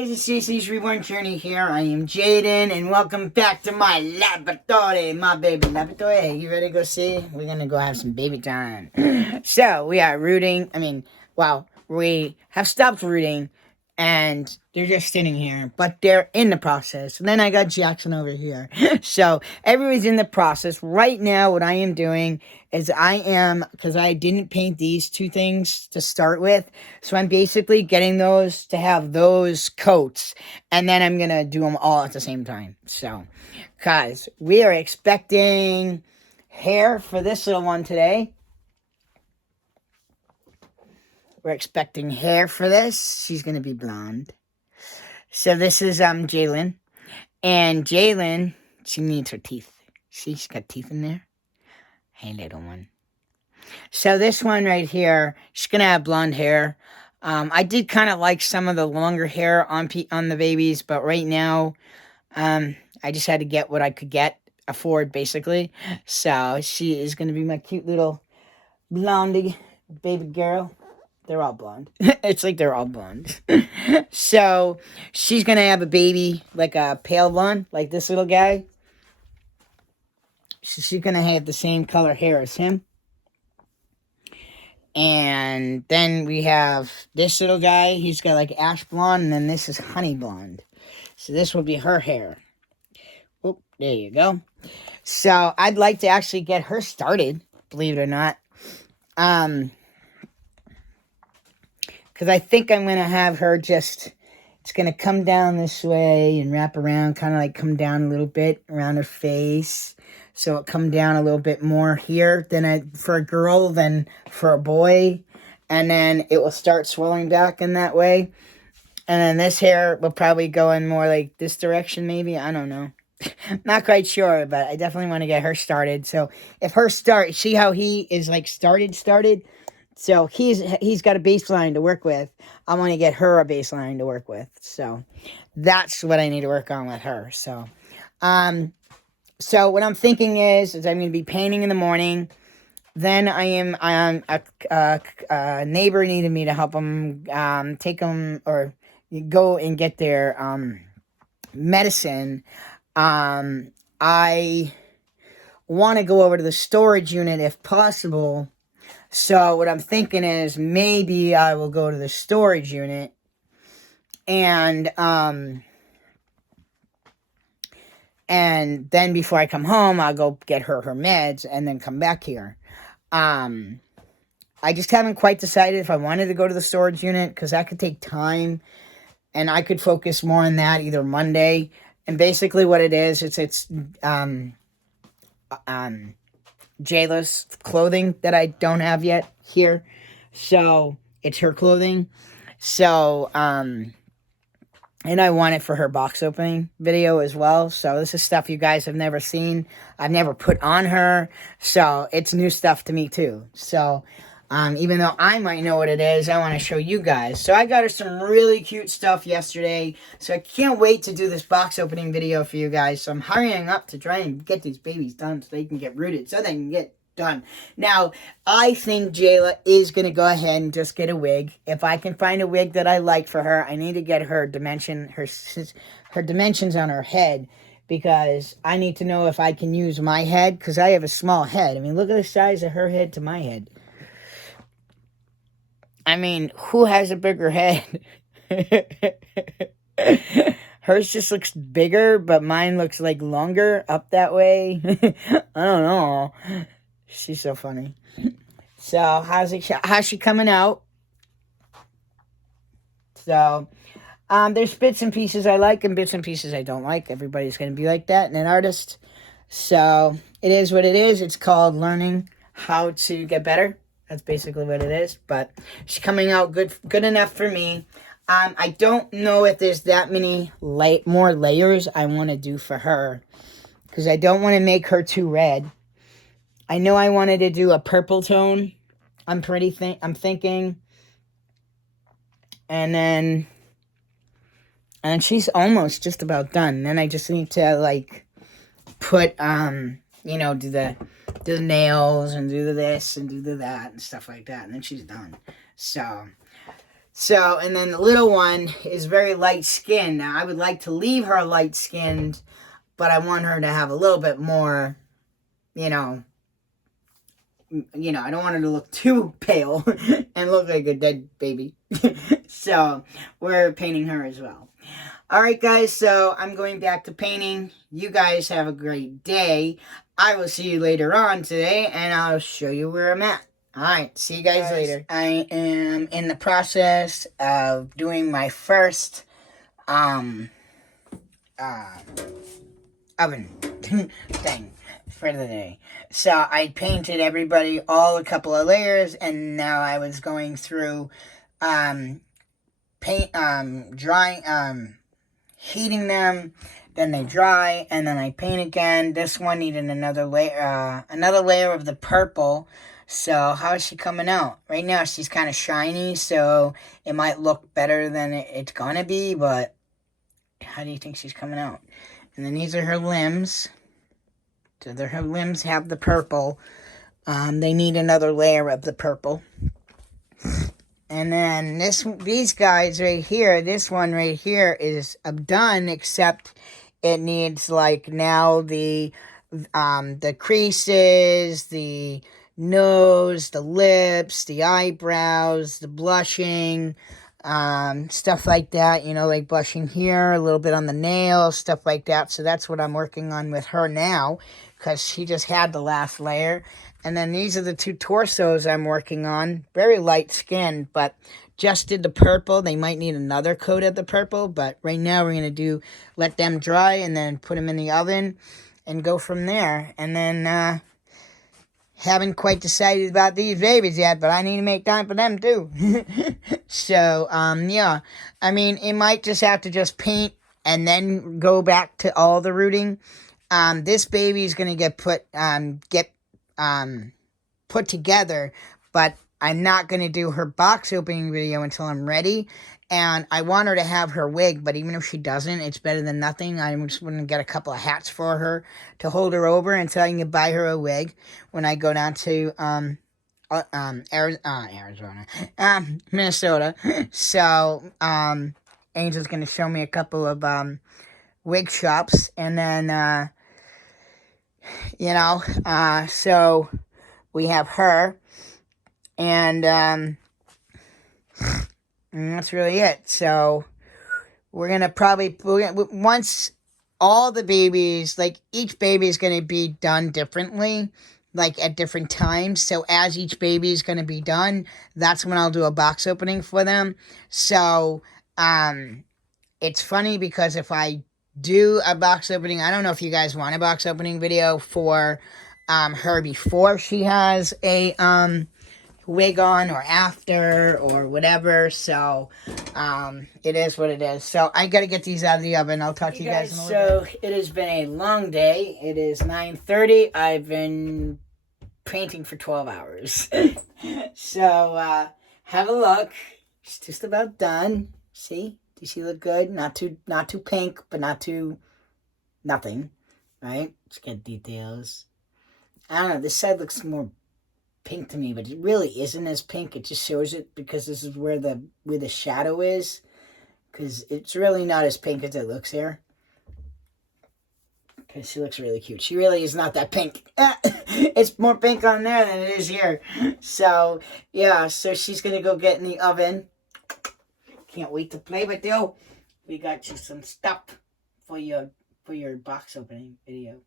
guys, it's Cece's Reborn Journey here. I am Jaden, and welcome back to my laboratory, my baby laboratory. You ready to go see? We're gonna go have some baby time. So, we are rooting. We have stopped rooting, and they're just sitting here, but they're in the process. And then I got Jackson over here. So, everybody's in the process. Right now, what I am doing is because I didn't paint these two things to start with, so I'm basically getting those to have those coats, and then I'm going to do them all at the same time. So, guys, we are expecting hair for this little one today. We're expecting hair for this. She's going to be blonde. So this is Jalen. And Jalen, she needs her teeth. She's got teeth in there. Hey, little one. So this one right here, she's going to have blonde hair. I did kind of like some of the longer hair on the babies, but right now, I just had to get what I could afford, basically. So she is going to be my cute little blondie baby girl. They're all blonde. It's like they're all blonde. So she's going to have a baby, like a pale blonde, like this little guy. So she's going to have the same color hair as him. And then we have this little guy. He's got like ash blonde, and then this is honey blonde. So this will be her hair. Oh, there you go. So I'd like to actually get her started, believe it or not. Because I think I'm going to have her it's going to come down this way and wrap around, kind of like come down a little bit around her face. So it come down a little bit more here for a girl than for a boy. And then it will start swelling back in that way. And then this hair will probably go in more like this direction, maybe. I don't know. Not quite sure, but I definitely want to get her started. So if see how he is like started. So he's got a baseline to work with. I want to get her a baseline to work with. So that's what I need to work on with her. So what I'm thinking is I'm going to be painting in the morning. Then a neighbor needed me to help him take them or go and get their medicine. I want to go over to the storage unit if possible. So what I'm thinking is maybe I will go to the storage unit and then before I come home, I'll go get her meds and then come back here. I just haven't quite decided if I wanted to go to the storage unit because that could take time and I could focus more on that either Monday. And basically what it is, it's Jayla's clothing that I don't have yet here. So it's her clothing. So, and I want it for her box opening video as well. So this is stuff you guys have never seen. I've never put on her. So it's new stuff to me too. So even though I might know what it is, I want to show you guys. So I got her some really cute stuff yesterday. So I can't wait to do this box opening video for you guys. So I'm hurrying up to try and get these babies done so they can get rooted. So they can get done. Now, I think Jayla is going to go ahead and just get a wig. If I can find a wig that I like for her, I need to get her dimensions on her head because I need to know if I can use my head because I have a small head. I mean, look at the size of her head to my head. I mean, who has a bigger head? Hers just looks bigger, but mine looks like longer up that way. I don't know. She's so funny. So, how's she coming out? So, there's bits and pieces I like and bits and pieces I don't like. Everybody's going to be like that and an artist. So, it is what it is. It's called learning how to get better. That's basically what it is. But she's coming out good enough for me. I don't know if there's that many more layers I want to do for her. Because I don't want to make her too red. I know I wanted to do a purple tone. I'm thinking. And she's almost just about done. Then I just need to like put do the nails and do this and do that and stuff like that. And then she's done. So So, and then the little one is very light-skinned. Now, I would like to leave her light-skinned, but I want her to have a little bit more, you know, I don't want her to look too pale and look like a dead baby. So, we're painting her as well. All right, guys, so I'm going back to painting. You guys have a great day. I will see you later on today, and I'll show you where I'm at. All right, see you guys later. I am in the process of doing my first oven thing for the day. So I painted everybody all a couple of layers, and now I was going through drying, heating them, then they dry, and then I paint again. This one needed another layer of the purple. So how is she coming out? Right now she's kind of shiny, so it might look better than it's gonna be, but how do you think she's coming out? And then these are her limbs. So her limbs have the purple. They need another layer of the purple. And then these guys right here, this one right here is done, except it needs like now the creases, the nose, the lips, the eyebrows, the blushing, stuff like that, like blushing here, a little bit on the nails, stuff like that. So that's what I'm working on with her now, because she just had the last layer. And then these are the two torsos I'm working on. Very light skin, but just did the purple. They might need another coat of the purple, but right now we're going to let them dry and then put them in the oven and go from there. And then, haven't quite decided about these babies yet, but I need to make time for them too. So, yeah. I mean, it might just have to just paint and then go back to all the rooting. This baby is going to get put together, but I'm not going to do her box opening video until I'm ready. And I want her to have her wig, but even if she doesn't, it's better than nothing. I'm just going to get a couple of hats for her to hold her over until I can buy her a wig when I go down to Arizona, Minnesota. So Angel's going to show me a couple of wig shops, and then so we have her, and that's really it. So we're going to once all the babies, like each baby is going to be done differently, like at different times. So as each baby is going to be done, that's when I'll do a box opening for them. So it's funny because if I do a box opening, I don't know if you guys want a box opening video for her before she has a wig on or after or whatever. So it is what it is. So I gotta get these out of the oven. I'll talk to you guys in a little bit. So it has been a long day. It is 9:30. I've been painting for 12 hours. So have a look. It's just about done. See? Does she look good? Not too pink, but not too nothing. Right? Just get details. I don't know. This side looks more pink to me, but it really isn't as pink. It just shows it because this is where the shadow is, because it's really not as pink as it looks here. Because she looks really cute. She really is not that pink. It's more pink on there than it is here. So yeah, so she's gonna go get in the oven. Can't wait to play with you. We got you some stuff for your box opening video.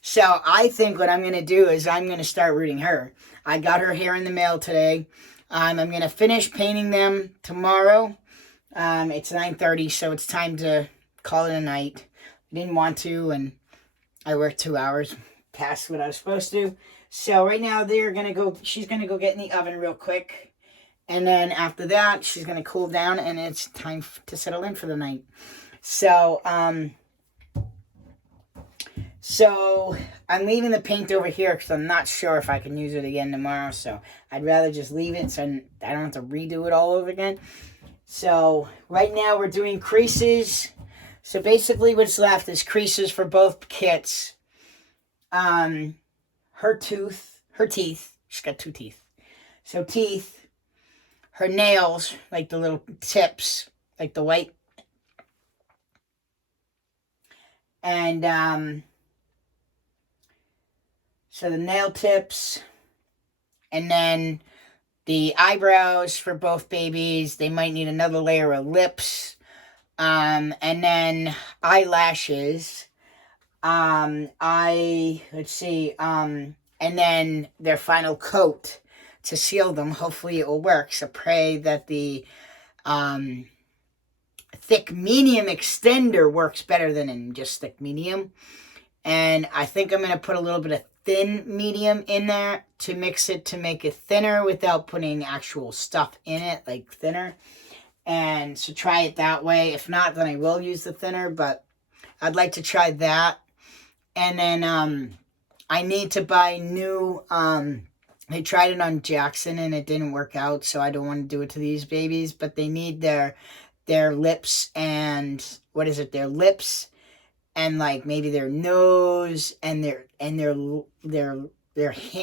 So I think what I'm going to do is I'm going to start rooting her. I got her hair in the mail today. I'm going to finish painting them tomorrow. It's 9:30, so it's time to call it a night. I didn't want to, and I worked 2 hours past what I was supposed to. So right now she's going to go get in the oven real quick. And then after that, she's going to cool down, and it's time to settle in for the night. So I'm leaving the paint over here because I'm not sure if I can use it again tomorrow. So I'd rather just leave it so I don't have to redo it all over again. So right now we're doing creases. So basically what's left is creases for both kits. Her teeth. She's got 2 teeth. So teeth. her nails, like the little tips, like the white. And so the nail tips, and then the eyebrows for both babies. They might need another layer of lips. And then eyelashes. Let's see, and then their final coat to seal them. Hopefully it will work. So pray that the thick medium extender works better than in just thick medium. And I think I'm going to put a little bit of thin medium in there to mix it to make it thinner without putting actual stuff in it, like thinner. And so try it that way. If not, then I will use the thinner, but I'd like to try that. And then I need to buy new, they tried it on Jackson and it didn't work out, so I don't want to do it to these babies, but they need their lips and, their lips and like maybe their nose and their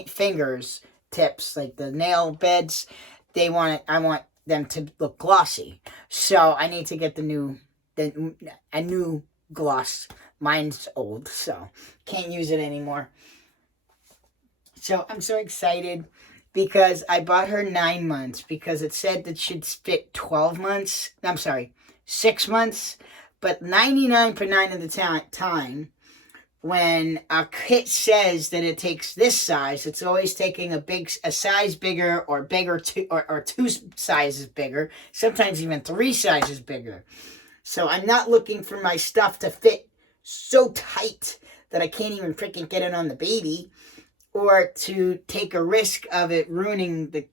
fingers tips, like the nail beds. I want them to look glossy. So I need to get a new gloss. Mine's old, so can't use it anymore. So I'm so excited because I bought her 9 months because it said that she'd fit 12 months. I'm sorry, 6 months. But 99.9% of the time, when a kit says that it takes this size, it's always taking a size bigger or bigger or two sizes bigger, sometimes even 3 sizes bigger. So I'm not looking for my stuff to fit so tight that I can't even freaking get it on the baby, or to take a risk of it ruining the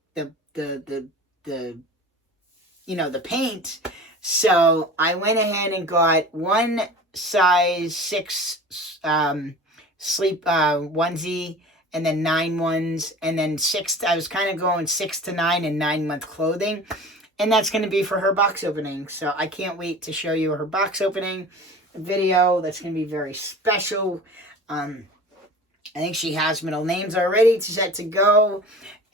paint. So I went ahead and got one size 6 sleep onesie, and then 9 ones, and then 6. I was kind of going 6 to 9 and 9 month clothing, and that's going to be for her box opening. So I can't wait to show you her box opening video. That's going to be very special. I think she has middle names already set to go.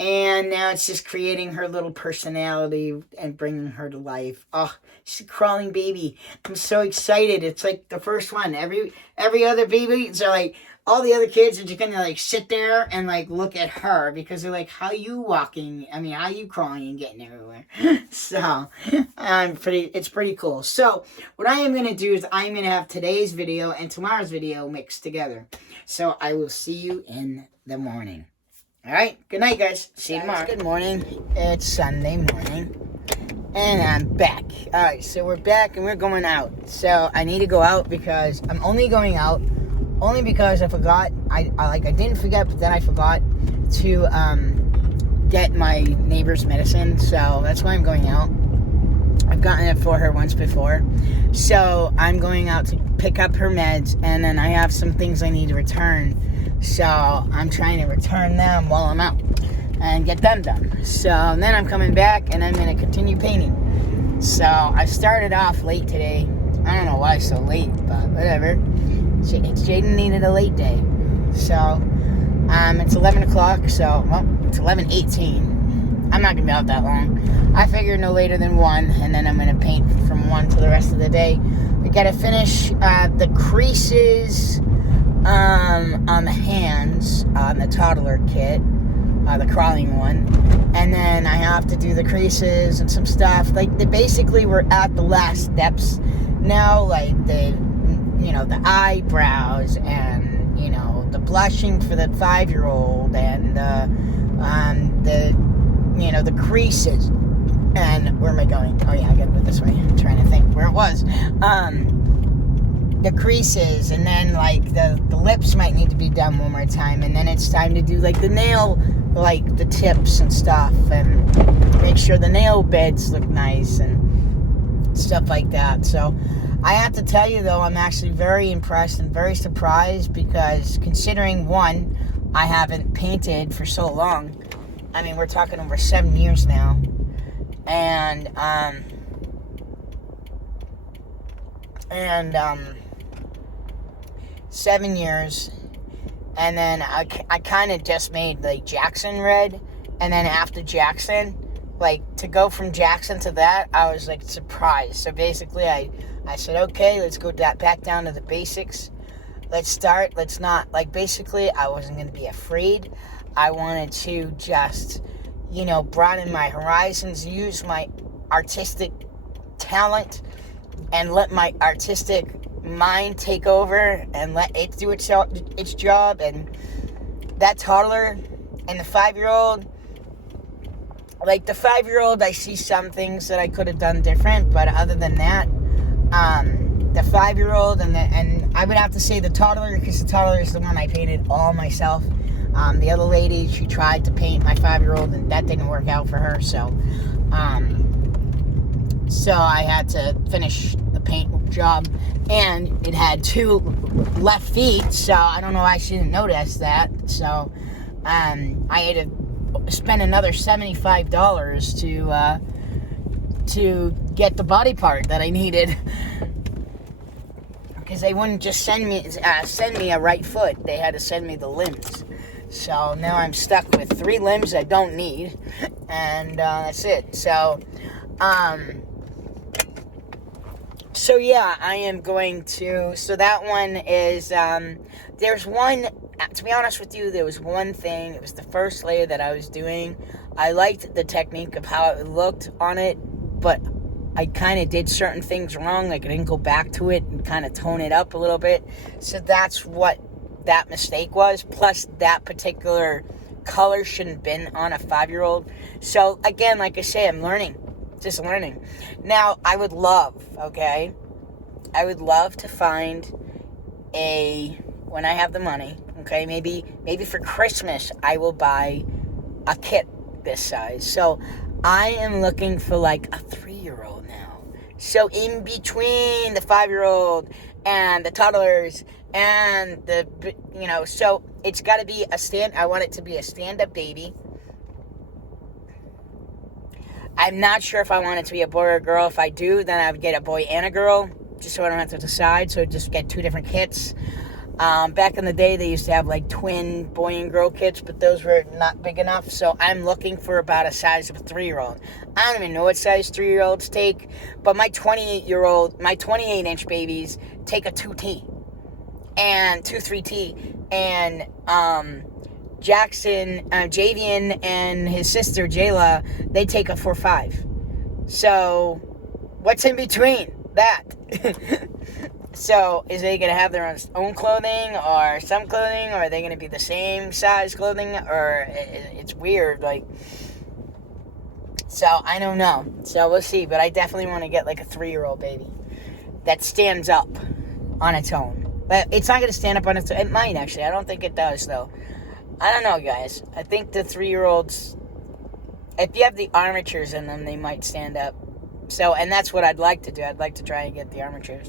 And now it's just creating her little personality and bringing her to life. Oh, she's a crawling baby. I'm so excited. It's like the first one. Every other baby, so like all the other kids are just gonna like sit there and like look at her because they're like, how you walking? I mean, how you crawling and getting everywhere? So it's pretty cool. So what I am gonna do is I'm gonna have today's video and tomorrow's video mixed together. So I will see you in the morning. All right, good night, guys. See you tomorrow. Good morning. It's Sunday morning, and I'm back. All right, so we're back, and we're going out. So I need to go out because I'm only going out only because I forgot. I didn't forget, but then I forgot to get my neighbor's medicine. So that's why I'm going out. I've gotten it for her once before. So I'm going out to pick up her meds, and then I have some things I need to return. So I'm trying to return them while I'm out and get them done. So then I'm coming back and I'm going to continue painting. So I started off late today. I don't know why so late, but whatever. Jaden needed a late day. So it's 11 o'clock. So, it's 11:18. I'm not going to be out that long. I figure no later than 1, and then I'm going to paint from 1 to the rest of the day. We got to finish the creases on the hands on the toddler kit, the crawling one, and then I have to do the creases and some stuff. Like basically we're at the last steps now, like the eyebrows and the blushing for the 5-year-old and the creases. And where am I going? Oh yeah, I gotta go this way. I'm trying to think where it was. The creases, and then like the lips might need to be done one more time, and then it's time to do like the nail, like the tips and stuff, and make sure the nail beds look nice and stuff like that. So I have to tell you though, I'm actually very impressed and very surprised, because considering, one, I haven't painted for so long. I mean, we're talking over 7 years now, and 7 years, and then I kind of just made like Jackson red, and then after Jackson, like, to go from Jackson to that, I was, like, surprised. So basically, I said, okay, let's go back down to the basics. Let's start. Let's not, like, basically, I wasn't going to be afraid. I wanted to just, broaden my horizons, use my artistic talent, and let my artistic mind take over and let it do its job. And that toddler and the 5-year-old, like, the 5-year-old, I see some things that I could have done different, but other than that, the 5-year-old and I would have to say the toddler, because the toddler is the one I painted all myself. The other lady, she tried to paint my 5-year-old, and that didn't work out for her, so I had to finish the paint job, and it had 2 left feet, so I don't know why she didn't notice that. So I had to spend another $75 to get the body part that I needed, because they wouldn't just send me a right foot. They had to send me the limbs. So now I'm stuck with 3 limbs I don't need, and that's it. So yeah, I am going to. So that one is. There's one. To be honest with you, there was one thing. It was the first layer that I was doing. I liked the technique of how it looked on it, but I kind of did certain things wrong. Like, I didn't go back to it and kind of tone it up a little bit. So that's what that mistake was. Plus, that particular color shouldn't have been on a 5-year-old. So again, like I say, I'm learning. Just learning. Now, I would love to find when I have the money, okay, maybe for Christmas, I will buy a kit this size. So I am looking for, like, a 3-year-old now. So in between the 5-year-old and the toddlers and so it's got to be I want it to be a stand-up baby. I'm not sure if I want it to be a boy or a girl. If I do, then I would get a boy and a girl, just so I don't have to decide. So just get 2 different kits. Back in the day, they used to have, like, twin boy and girl kits, but those were not big enough. So I'm looking for about a size of a 3-year-old. I don't even know what size 3-year-olds take, but my 28-inch babies take a 2T and 3T, and Javian and his sister Jayla, they take a 4-5. So what's in between that? So is they gonna have their own clothing or some clothing, or are they gonna be the same size clothing, or it's weird, like. So I don't know. So we'll see. But I definitely want to get, like, a 3-year-old baby that stands up on its own. But it's not gonna stand up on its own. It might, actually. I don't think it does, though. I don't know, guys. I think the 3-year-olds, if you have the armatures in them, they might stand up. So, and that's what I'd like to do. I'd like to try and get the armatures.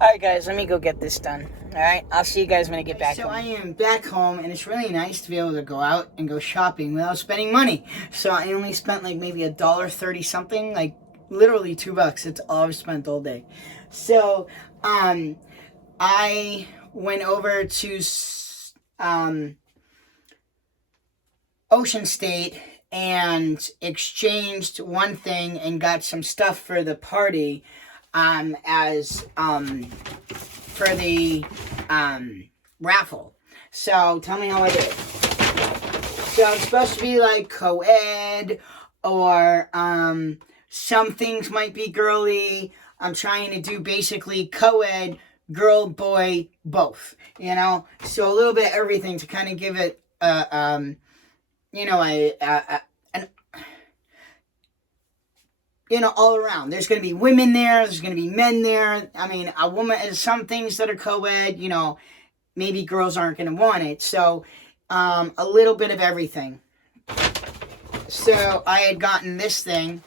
Alright, guys, let me go get this done. Alright, I'll see you guys when I get back home. So I am back home, and it's really nice to be able to go out and go shopping without spending money. So I only spent, like, maybe $1.30 something, like, literally $2. It's all I've spent all day. So, I went over to Ocean State and exchanged one thing and got some stuff for the party for the raffle. So tell me how I did. So it's supposed to be like co-ed, or some things might be girly. I'm trying to do basically co-ed, girl, boy, both, so a little bit of everything to kind of give it all around. There's going to be women there. There's going to be men there. I mean, a woman, some things that are co-ed, maybe girls aren't going to want it. So, a little bit of everything. So, I had gotten this thing.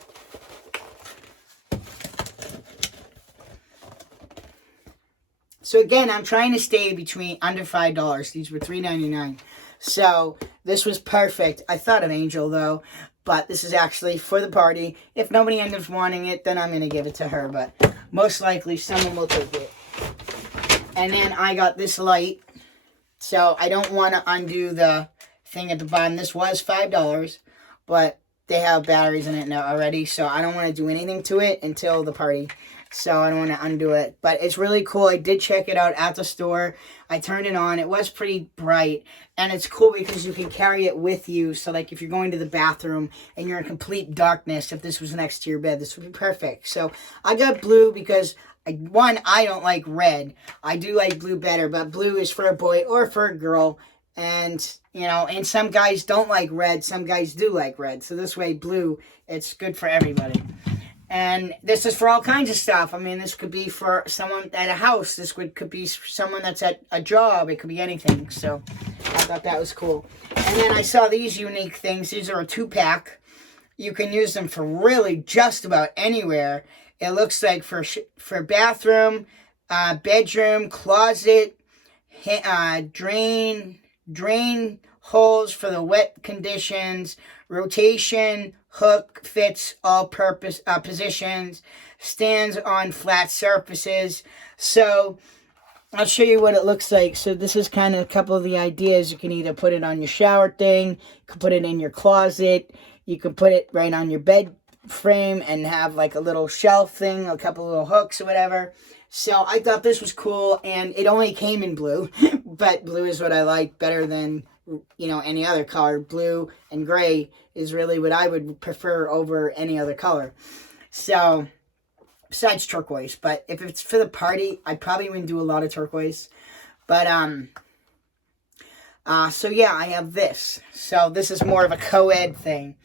So, again, I'm trying to stay between under $5. These were $3.99. So, this was perfect. I thought of Angel, though. But this is actually for the party. If nobody ends up wanting it, then I'm going to give it to her. But most likely, someone will take it. And then I got this light. So, I don't want to undo the thing at the bottom. This was $5. But they have batteries in it now already, so I don't want to do anything to it until the party. So I don't want to undo it. But it's really cool. I did check it out at the store. I turned it on. It was pretty bright. And it's cool because you can carry it with you. So like if you're going to the bathroom and you're in complete darkness, if this was next to your bed, this would be perfect. So I got blue because, one, I don't like red. I do like blue better. But blue is for a boy or for a girl. And, you know, and some guys don't like red. Some guys do like red. So this way, blue, it's good for everybody. And this is for all kinds of stuff. I mean, this could be for someone at a house. This could be for someone that's at a job. It could be anything. So I thought that was cool. And then I saw these unique things. These are a 2-pack. You can use them for really just about anywhere. It looks like for bathroom, bedroom, closet, drain holes for the wet conditions, rotation, hook, fits all purpose positions, stands on flat surfaces. So I'll show you what it looks like. So this is kind of a couple of the ideas. You can either put it on your shower thing, you can put it in your closet, you can put it right on your bed frame and have like a little shelf thing, a couple little hooks or whatever. So I thought this was cool, and it only came in blue, but blue is what I like better than, you know, any other color. Blue and gray is really what I would prefer over any other color. So, besides turquoise, but if it's for the party, I probably wouldn't do a lot of turquoise. But, so yeah, I have this. So this is more of a co-ed thing.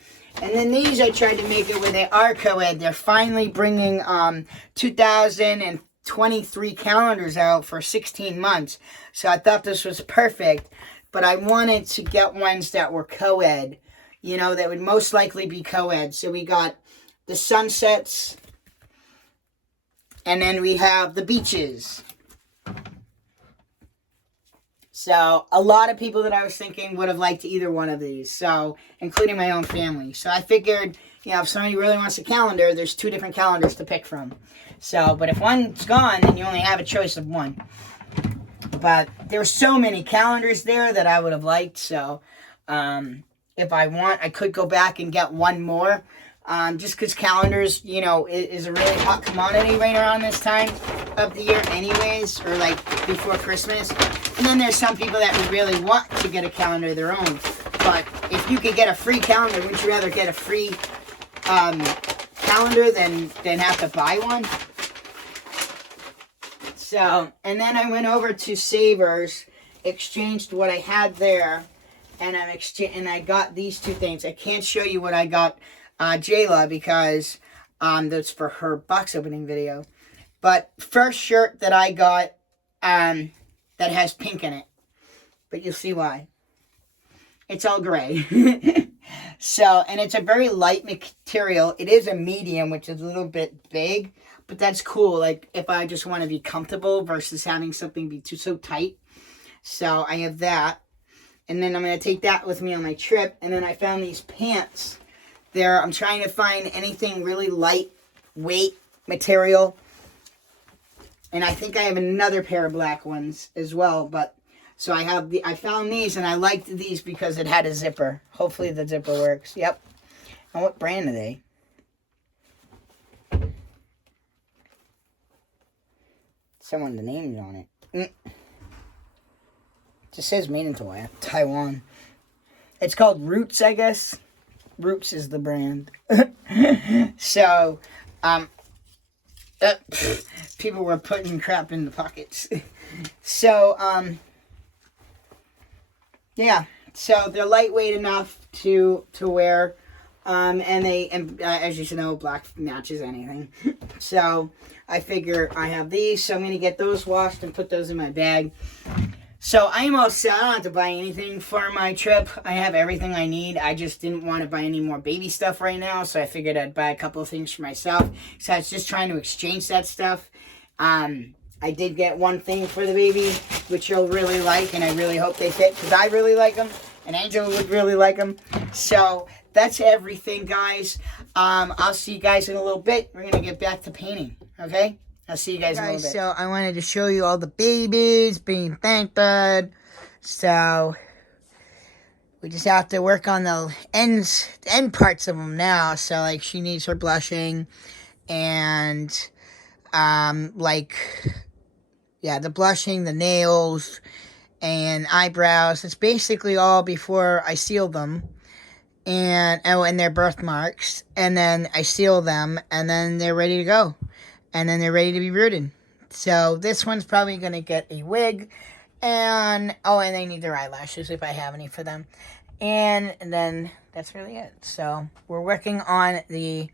And then these, I tried to make it where they are co-ed. They're finally bringing 2023 calendars out for 16 months. So I thought this was perfect. But I wanted to get ones that were co-ed. You know, that would most likely be co-ed. So we got the sunsets. And then we have the beaches. So a lot of people that I was thinking would have liked either one of these. So, including my own family. So I figured, you know, if somebody really wants a calendar, there's 2 different calendars to pick from. So, but if one's gone, then you only have a choice of one. But there were so many calendars there that I would have liked. So, if I want, I could go back and get one more. Just because calendars, you know, is a really hot commodity right around this time of the year anyways, or like before Christmas. And then there's some people that would really want to get a calendar of their own. But if you could get a free calendar, would you rather get a free calendar than have to buy one? So, and then I went over to Savers, exchanged what I had there, and I got these 2 things. I can't show you what I got Jayla because that's for her box opening video. But first shirt that I got that has pink in it. But you'll see why. It's all gray. So, and it's a very light material. It is a medium, which is a little bit big. But that's cool. Like, if I just want to be comfortable versus having something be so tight. So, I have that. And then I'm going to take that with me on my trip. And then I found these pants. I'm trying to find anything really lightweight material. And I think I have another pair of black ones as well. But so I found these, and I liked these because it had a zipper. Hopefully the zipper works. Yep. And what brand are they? Someone the name's on it. It just says made in Taiwan. It's called Roots, I guess. Roots is the brand. So, people were putting crap in the pockets. So, yeah. So they're lightweight enough to wear, and as you should know, black matches anything. So I figure I have these, so I'm gonna get those washed and put those in my bag. So I'm all set. I don't have to buy anything for my trip. I have everything I need. I just didn't want to buy any more baby stuff right now, so I figured I'd buy a couple of things for myself. So I was just trying to exchange that stuff. I did get one thing for the baby, which you'll really like, and I really hope they fit, because I really like them, and Angel would really like them. So that's everything, guys. I'll see you guys in a little bit. We're going to get back to painting, okay? I'll see you guys in a little bit. So I wanted to show you all the babies being painted. So We just have to work on the end parts of them now. So like she needs her blushing and like yeah, the blushing, the nails and eyebrows. It's basically all before I seal them. And their birthmarks, and then I seal them, and then they're ready to go, and then they're ready to be rooted. So this one's probably going to get a wig, and they need their eyelashes if I have any for them, and then that's really it. So we're working on the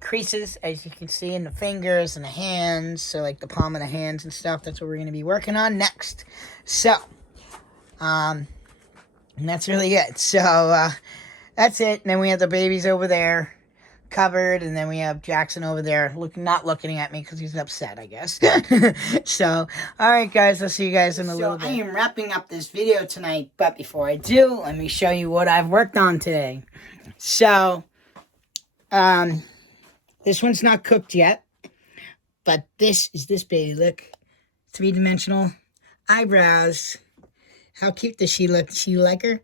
creases, as you can see, in the fingers and the hands, so like the palm of the hands and stuff. That's what we're going to be working on next. So and that's really it. So that's it. And then we have the babies over there covered, and then we have Jackson over there not looking at me because he's upset, I guess. So, all right, guys, I'll see you guys in a little bit. I am wrapping up this video tonight, but before I do, let me show you what I've worked on today. So, this one's not cooked yet, but this is this baby. Look, 3-dimensional eyebrows. How cute does she look? Do you like her?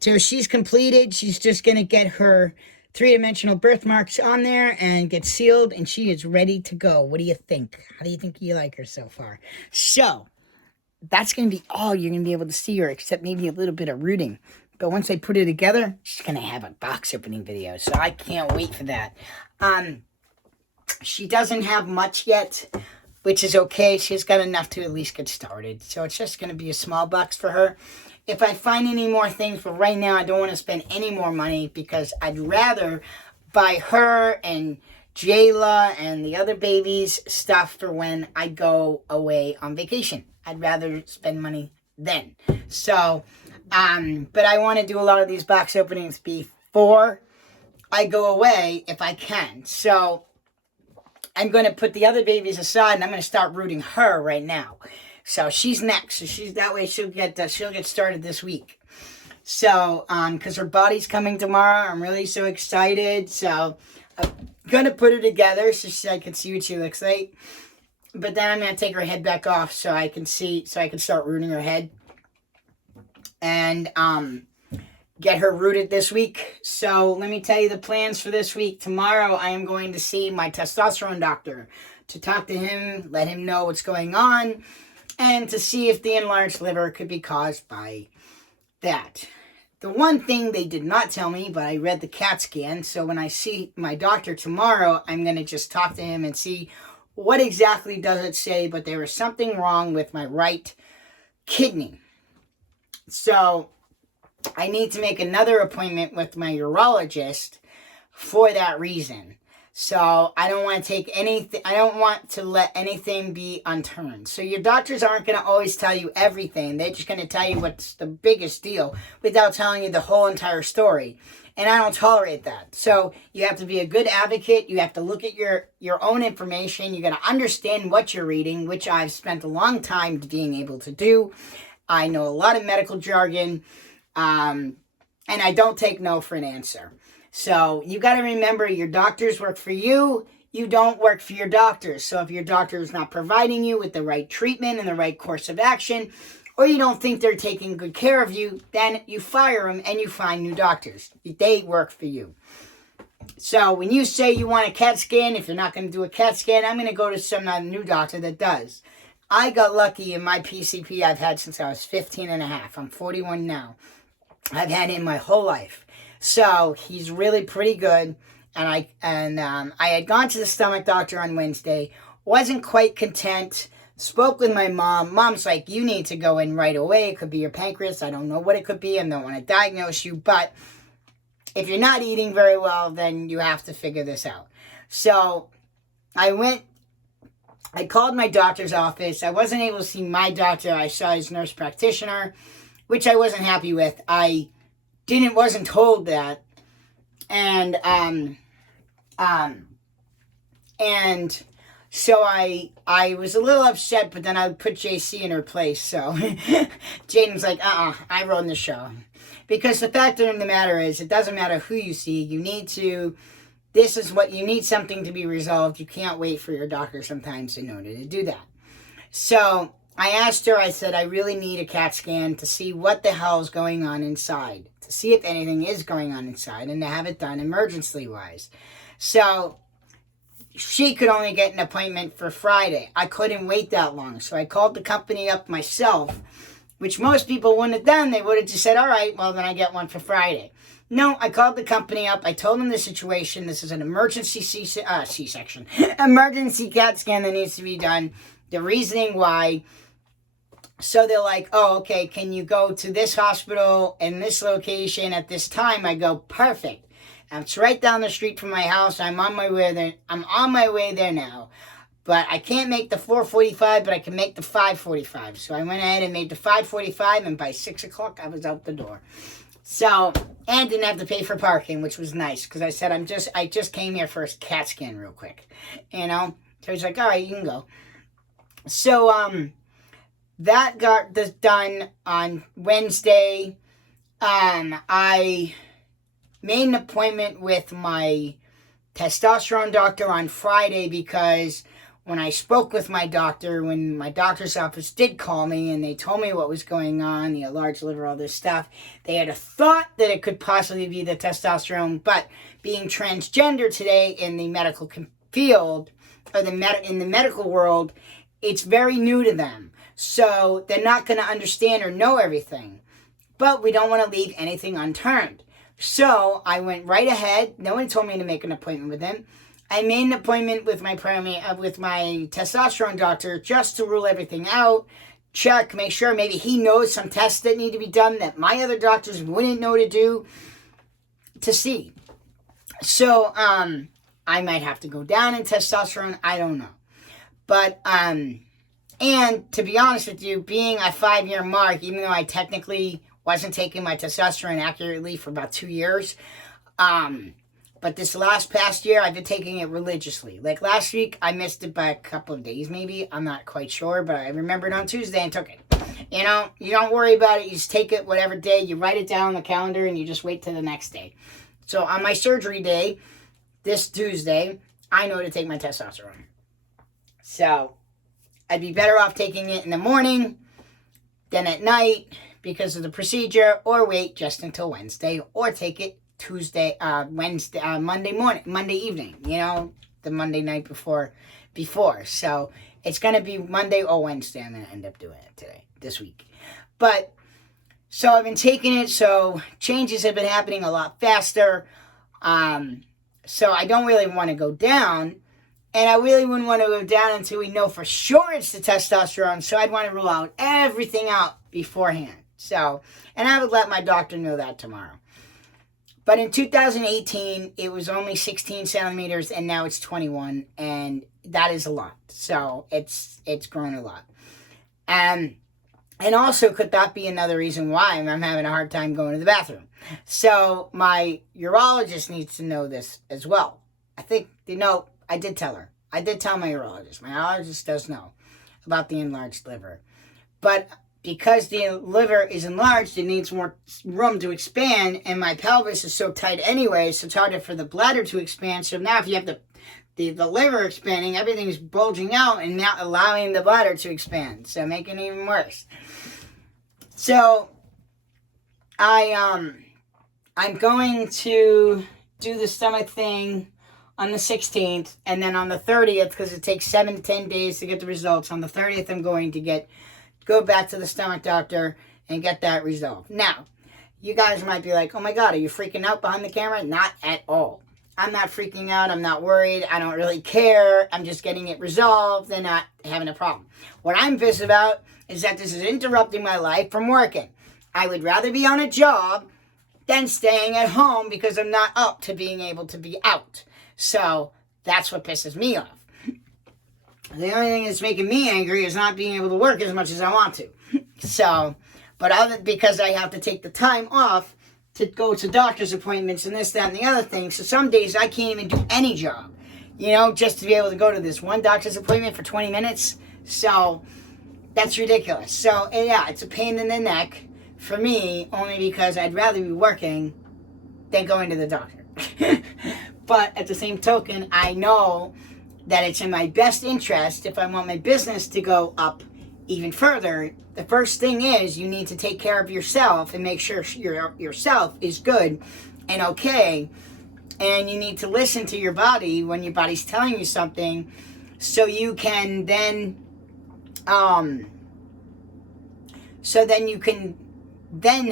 So she's completed. She's just going to get her 3-dimensional birthmarks on there and get sealed, and she is ready to go. What do you think? How do you think you like her so far? So that's going to be all you're going to be able to see her, except maybe a little bit of rooting. But once I put it together, she's going to have a box opening video, so I can't wait for that. She doesn't have much yet, which is okay. She's got enough to at least get started. So it's just going to be a small box for her. If I find any more things, but right now I don't want to spend any more money because I'd rather buy her and Jayla and the other babies stuff for when I go away on vacation. I'd rather spend money then. So, but I want to do a lot of these box openings before I go away if I can. So I'm going to put the other babies aside, and I'm going to start rooting her right now. So she's next. So that way she'll get started this week. So because her body's coming tomorrow, I'm really so excited. So I'm going to put her together so I can see what she looks like. But then I'm going to take her head back off so I can start rooting her head. And get her rooted this week. So let me tell you the plans for this week. Tomorrow I am going to see my testosterone doctor to talk to him, let him know what's going on, and to see if the enlarged liver could be caused by that. The one thing they did not tell me, but I read the CAT scan, so when I see my doctor tomorrow, I'm going to just talk to him and see what exactly does it say, but there was something wrong with my right kidney. So I need to make another appointment with my urologist for that reason. So I don't want to take anything, I don't want to let anything be unturned. So your doctors aren't going to always tell you everything. They're just going to tell you what's the biggest deal without telling you the whole entire story. And I don't tolerate that. So you have to be a good advocate. You have to look at your own information. You got to understand what you're reading, which I've spent a long time being able to do. I know a lot of medical jargon. And I don't take no for an answer. So you got to remember, your doctors work for you. You don't work for your doctors. So if your doctor is not providing you with the right treatment and the right course of action, or you don't think they're taking good care of you, then you fire them and you find new doctors. They work for you. So when you say you want a CAT scan, if you're not going to do a CAT scan, I'm going to go to some new doctor that does. I got lucky in my PCP I've had since I was 15 and a half. I'm 41 now. I've had him my whole life. So he's really pretty good. And I had gone to the stomach doctor on Wednesday. Wasn't quite content. Spoke with my mom. Mom's like, you need to go in right away. It could be your pancreas. I don't know what it could be. I don't want to diagnose you. But if you're not eating very well, then you have to figure this out. So I called my doctor's office. I wasn't able to see my doctor. I saw his nurse practitioner, which I wasn't happy with. I wasn't told that. And so I was a little upset, but then I put JC in her place. So Jaden's like, I run the show. Because the fact of the matter is, it doesn't matter who you see. This is what you need, something to be resolved. You can't wait for your doctor sometimes in order to do that. So I asked her, I said, I really need a CAT scan to see what the hell is going on inside, to see if anything is going on inside, and to have it done emergency-wise. So she could only get an appointment for Friday. I couldn't wait that long, so I called the company up myself, which most people wouldn't have done. They would have just said, all right, well, then I get one for Friday. No, I called the company up. I told them the situation. This is an emergency C-section, emergency CAT scan that needs to be done. The reasoning why. So they're like, oh, okay, can you go to this hospital in this location at this time? I go, perfect. It's right down the street from my house. I'm on my way there. I'm on my way there now. But I can't make the 4:45, but I can make the 5:45. So I went ahead and made the 5:45, and by 6 o'clock, I was out the door. So, and didn't have to pay for parking, which was nice, because I said, I just came here for a CAT scan real quick, you know? So he's like, all right, you can go. So, that got this done on Wednesday. I made an appointment with my testosterone doctor on Friday because when I spoke with my doctor, when my doctor's office did call me and they told me what was going on, the enlarged liver, all this stuff, they had a thought that it could possibly be the testosterone, but being transgender today in the medical field, or in the medical world, it's very new to them. So they're not going to understand or know everything. But we don't want to leave anything unturned. So I went right ahead. No one told me to make an appointment with him. I made an appointment with my testosterone doctor just to rule everything out, check, make sure maybe he knows some tests that need to be done that my other doctors wouldn't know to do, to see. So I might have to go down in testosterone. I don't know. But and to be honest with you, being a 5-year mark, even though I technically wasn't taking my testosterone accurately for about 2 years, but this past year, I've been taking it religiously. Like last week, I missed it by a couple of days maybe. I'm not quite sure, but I remembered on Tuesday and took it. You know, you don't worry about it. You just take it whatever day. You write it down on the calendar and you just wait till the next day. So on my surgery day, this Tuesday, I know to take my testosterone. So I'd be better off taking it in the morning than at night because of the procedure, or wait just until Wednesday, or take it Monday evening, you know, the Monday night before. So it's going to be Monday or Wednesday. I'm going to end up doing it this week. But, so I've been taking it, so changes have been happening a lot faster. So I don't really want to go down. And I really wouldn't want to go down until we know for sure it's the testosterone. So I'd want to rule out everything out beforehand. So, and I would let my doctor know that tomorrow. But in 2018, it was only 16 centimeters, and now it's 21, and that is a lot. So it's grown a lot. And also, could that be another reason why I'm having a hard time going to the bathroom? So my urologist needs to know this as well. I think, I did tell her. I did tell my urologist. My urologist does know about the enlarged liver. But because the liver is enlarged, it needs more room to expand, and my pelvis is so tight anyway, so it's harder for the bladder to expand. So now if you have the liver expanding, everything is bulging out and not allowing the bladder to expand, so making it even worse. So I'm going to do the stomach thing on the 16th, and then on the 30th, because it takes 7 to 10 days to get the results, on the 30th I'm going to go back to the stomach doctor and get that resolved. Now, you guys might be like, oh my God, are you freaking out behind the camera? Not at all. I'm not freaking out. I'm not worried. I don't really care. I'm just getting it resolved and not having a problem. What I'm pissed about is that this is interrupting my life from working. I would rather be on a job than staying at home because I'm not up to being able to be out. So that's what pisses me off. The only thing that's making me angry is not being able to work as much as I want to. So, but because I have to take the time off to go to doctor's appointments and this, that, and the other thing. So some days I can't even do any job, just to be able to go to this one doctor's appointment for 20 minutes. So that's ridiculous. So yeah, it's a pain in the neck for me, only because I'd rather be working than going to the doctor. But at the same token, I know that it's in my best interest, if I want my business to go up, even further, the first thing is you need to take care of yourself and make sure yourself is good and okay. And you need to listen to your body when your body's telling you something, so you can then,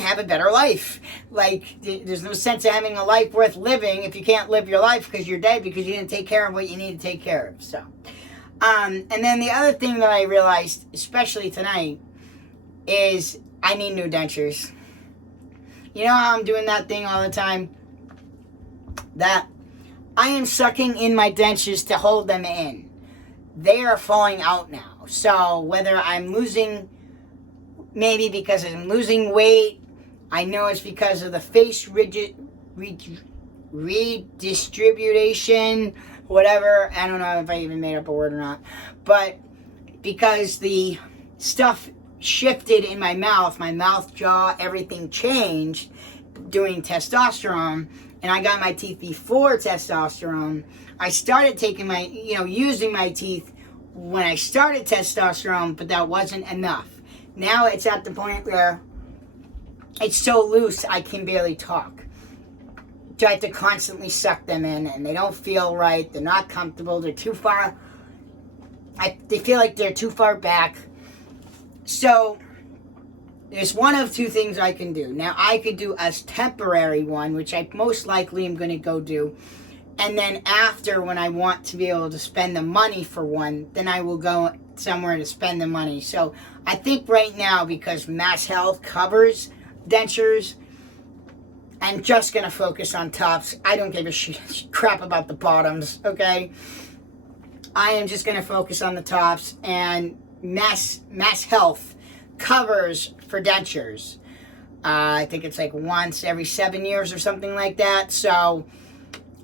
have a better life. Like, there's no sense of having a life worth living if you can't live your life because you're dead, because you didn't take care of what you need to take care of. So, and then the other thing that I realized, especially tonight, is I need new dentures. You know how I'm doing that thing all the time? That I am sucking in my dentures to hold them in. They are falling out now. So whether I'm losing, maybe because I'm losing weight, I know it's because of the face redistribution, whatever. I don't know if I even made up a word or not. But because the stuff shifted in my mouth, jaw, everything changed doing testosterone. And I got my teeth before testosterone. I started using my teeth when I started testosterone, but that wasn't enough. Now it's at the point where it's so loose I can barely talk. So I have to constantly suck them in, and they don't feel right. They're not comfortable. They're too far. They feel like they're too far back. So there's one of two things I can do. Now, I could do a temporary one, which I most likely am going to go do. And then after, when I want to be able to spend the money for one, then I will go somewhere to spend the money. So I think right now, because Mass Health covers dentures, I'm just going to focus on tops. I don't give a crap about the bottoms, okay? I am just going to focus on the tops, and Mass Health covers for dentures. I think it's like once every 7 years or something like that. So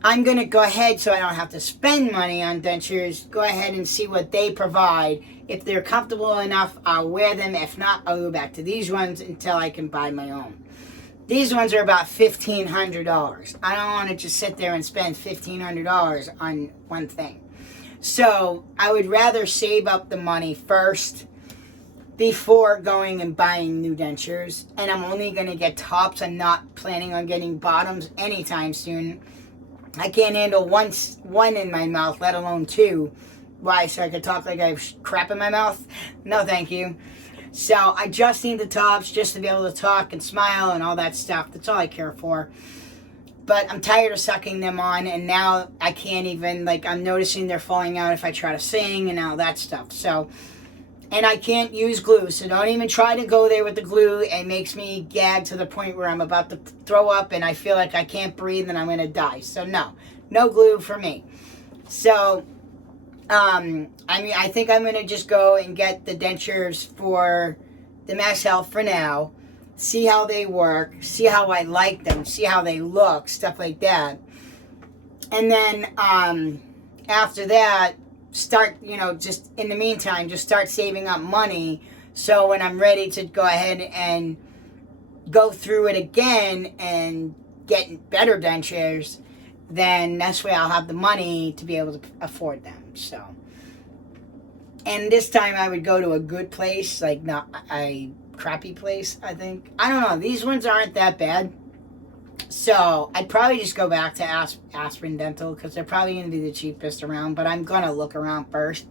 I'm going to go ahead, so I don't have to spend money on dentures, go ahead and see what they provide. If they're comfortable enough, I'll wear them. If not, I'll go back to these ones until I can buy my own. These ones are about $1,500. I don't want to just sit there and spend $1,500 on one thing. So I would rather save up the money first before going and buying new dentures. And I'm only going to get tops. I'm not planning on getting bottoms anytime soon. I can't handle one in my mouth, let alone two. Why? So I could talk like I have crap in my mouth? No, thank you. So I just need the tops just to be able to talk and smile and all that stuff. That's all I care for. But I'm tired of sucking them on, and now I can't even, I'm noticing they're falling out if I try to sing and all that stuff. So, and I can't use glue, so don't even try to go there with the glue. It makes me gag to the point where I'm about to throw up and I feel like I can't breathe and I'm going to die. So no glue for me. So, I think I'm going to just go and get the dentures for the Mass Health for now. See how they work, see how I like them, see how they look, stuff like that. And then after that, start, just in the meantime, just start saving up money. So when I'm ready to go ahead and go through it again and get better dentures, then that's where I'll have the money to be able to afford them. So, and this time I would go to a good place, like not a crappy place, I think. I don't know. These ones aren't that bad. So I'd probably just go back to Aspirin Dental because they're probably going to be the cheapest around. But I'm going to look around first.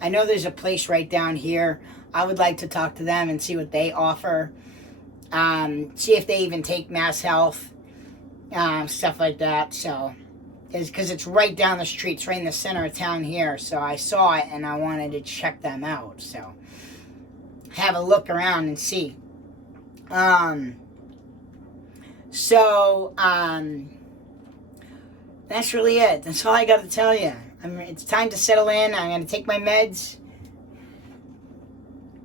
I know there's a place right down here. I would like to talk to them and see what they offer. See if they even take Mass Health. Stuff like that. So, because it's right down the street. It's right in the center of town here. So I saw it and I wanted to check them out. So have a look around and see. That's really it. That's all I got to tell you. It's time to settle in. I'm going to take my meds.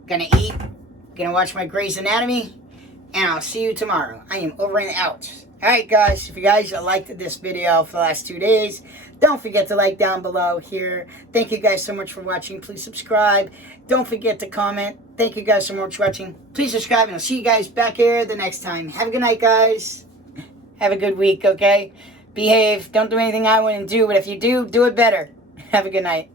Going to eat. Going to watch my Grey's Anatomy. And I'll see you tomorrow. I am over and out. Alright guys, if you guys liked this video for the last 2 days, don't forget to like down below here. Thank you guys so much for watching. Please subscribe. Don't forget to comment. Thank you guys so much for watching. Please subscribe, and I'll see you guys back here the next time. Have a good night, guys. Have a good week, okay? Behave. Don't do anything I wouldn't do, but if you do, do it better. Have a good night.